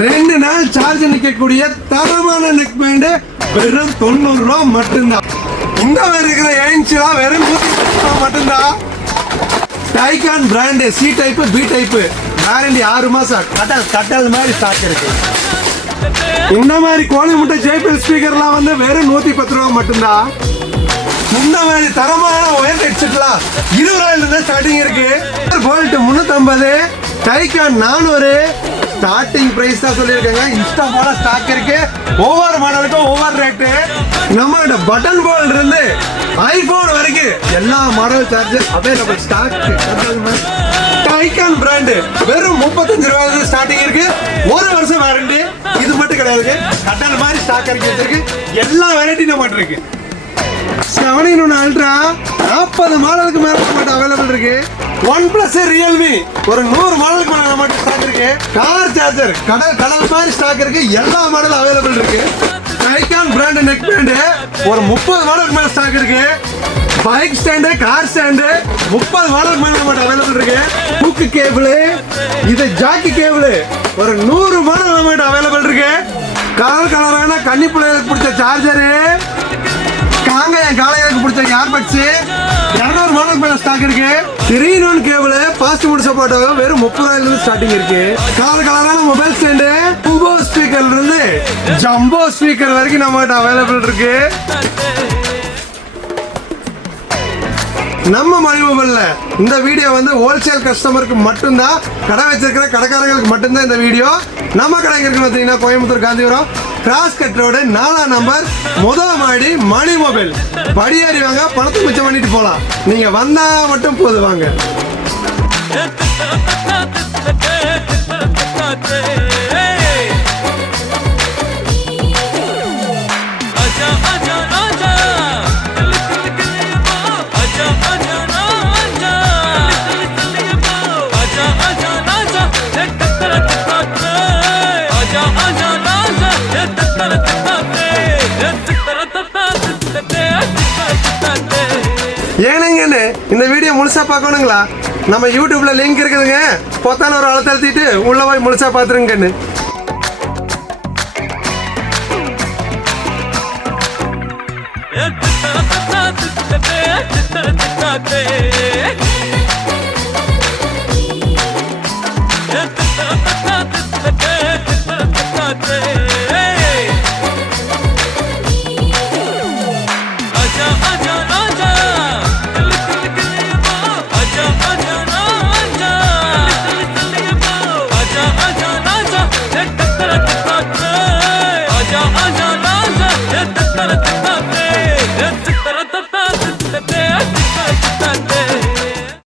2 நாள் சார்ஜ் நிக்கக்கூடிய தரமான neck band வெறும் 90 ரூபா மட்டும்தான். இந்த மாதிரி இருக்கிற ஏன்ஸ்லாம் வெறும் 110 ரூபா மட்டும்தான். டைகான் brand C type B type warranty 6 மாசம். கட்டல் மாதிரி ஸ்டாக் இருக்கு. இந்த மாதிரி கோழி முட்டை ஜேபிஎல் ஸ்பீக்கர்லாம் வந்து வெறும் 110 ரூபா மட்டும்தான். இந்த மாதிரி தரமான ஒயர் ஹெட்செட்லாம் 20 ரூபாயிலிருந்து ஸ்டார்டிங் இருக்கு. போல்ட் 350, டைகான் 400 ஸ்டார்டிங் பிரைஸ் தான் சொல்லியிருக்காங்க. இன்ஸ்டா போல ஸ்டாக் இருக்கு. ஒவ்வொரு மாடலுக்கும் ஒவ்வொரு ரேட்டு. நம்மகிட்ட பட்டன் போல் இருந்து ஐபோன் வரைக்கும் எல்லா மாடல் சார்ஜர் அவைலபிள் ஸ்டாக். டைகான் பிராண்ட் வெறும் 35 ரூபாயிலிருந்து ஸ்டார்டிங் இருக்கு. 1 வருஷம் வாரண்டி. இது மட்டும் கிடையாது, கட்டல் மாதிரி ஸ்டாக் இருக்கு. எல்லா வெரைட்டி நம்மகிட்ட இருக்கு. 7 அல்ட்ரா 40 மாடலுக்கு மேல நம்மகிட்ட அவைலபிள் இருக்கு. OnePlus ரியல்மி ஒரு 100 மாடலுக்கு மேல நம்மகிட்ட ஸ்டாக் இருக்கு. கார் சார்ஜர் கடல் மாதிரி ஸ்டாக் இருக்கு. எல்லா மாடலும் அவைலபிள் இருக்கு. டைகான் பிராண்ட் நெக் பேண்ட் ஒரு 30 மாடலுக்கு மேல ஸ்டாக் இருக்கு. பைக் ஸ்டாண்டு, கார் ஸ்டாண்டு 30 மாடலுக்கு மேல நம்மகிட்ட அவைலபிள் இருக்கு. ஹூக் கேபிள், இது ஜாக்கி கேபிள் ஒரு 100 மாடல் நம்மகிட்ட அவைலபிள் இருக்கு. கலரான கன்னி பிள்ளைகளுக்கு பிடிச்ச சார்ஜரு, காங்கேயம் காளையருக்கு பிடிச்ச இயர்பட்ஸ் 200 மாடலுக்கு மேல ஸ்டாக் இருக்கு. 3-in-1 cable past mood support வெறும் 30 ரூபாயிலிருந்து ஸ்டார்டிங் இருக்கு. கலரான மொபைல் ஸ்டாண்டு, ஜம்போ ஸ்பீக்கர்ல இருந்து ஜம்போ ஸ்பீக்கர் வரைக்கும் நம்மகிட்ட அவைலபிள் இருக்கு. நம்ம மணி மொபைல்ல இந்த வீடியோ வந்து ஹோல்சேல் கஸ்டமருக்கு மட்டும்தான், கடை வச்சிருக்கிற கடைக்காரங்களுக்கு மட்டும்தான் இந்த வீடியோ. நம்ம கடை இருக்கு பார்த்தீங்கன்னா Coimbatore Gandhipuram cross cut road 4ஆம் நம்பர், முதல் மாடி, மணி மொபைல். படியேறி வாங்க, பணத்தை மிச்சம் பண்ணிட்டு போலாம். நீங்க வந்தா மட்டும் போது வாங்க. ஏனுங்கன்னு இந்த வீடியோ முழுசா பார்க்கணுங்களா? நம்ம யூடியூப்ல லிங்க் இருக்குதுங்க. பொத்தான ஒரு அழுத்தழுத்திட்டு உள்ள போய் முழுசா பார்த்துருங்கன்னு. आजा